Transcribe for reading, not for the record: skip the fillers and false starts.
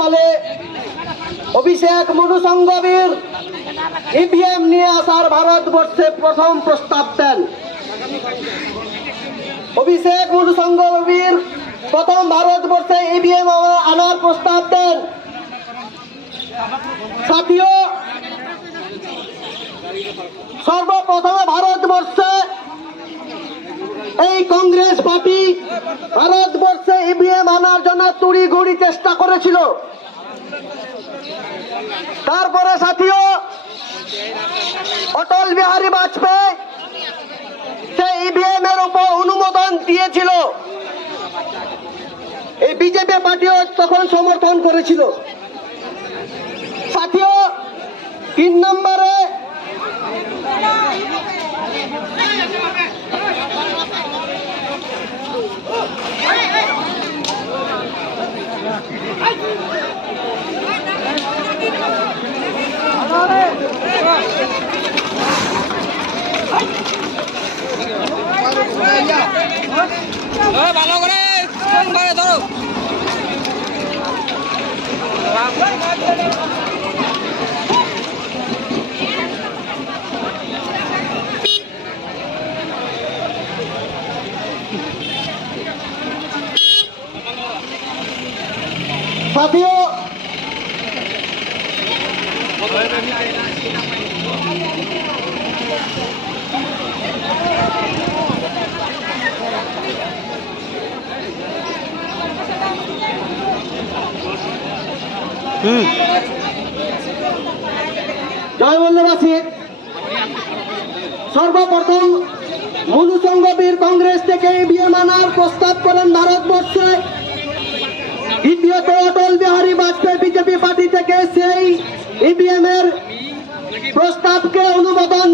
সালে অভিষেক মনু সংঘবীর ইভিএম নিয়ে আসার ভারতবর্ষে প্রথম প্রস্তাব দেন। অভিষেক মনু সংঘবীর প্রথম ভারতবর্ষে ইভিএম আনার প্রস্তাব দেন। সাথীয় সর্বপ্রথমে ভারতবর্ষে এই কংগ্রেস পার্টি ভারতবর্ষে ইভিএম আনার জন্য তুড়ি ঘুড়ি চেষ্টা করেছিল। তারপরে সাথীয় অটল বিহারী বাজপেয়ী সেই ইভিএম এর উপর অনুমোদন দিয়েছিল। এই বিজেপি পার্টিও তখন সমর্থন করেছিল। সাথীয় 3 নম্বরে ভালো করে ধরো সাথীয় জয় বল্লভাসী। সর্বপ্রথম মনু সংঘবীর কংগ্রেস থেকে ইভিএম আনার প্রস্তাব করেন ভারতবর্ষে। দ্বিতীয়ত অটল বিহারী বাজপেয়ী বিজেপি পার্টি থেকে সেই ইভিএম এর প্রস্তাবকে অনুমোদন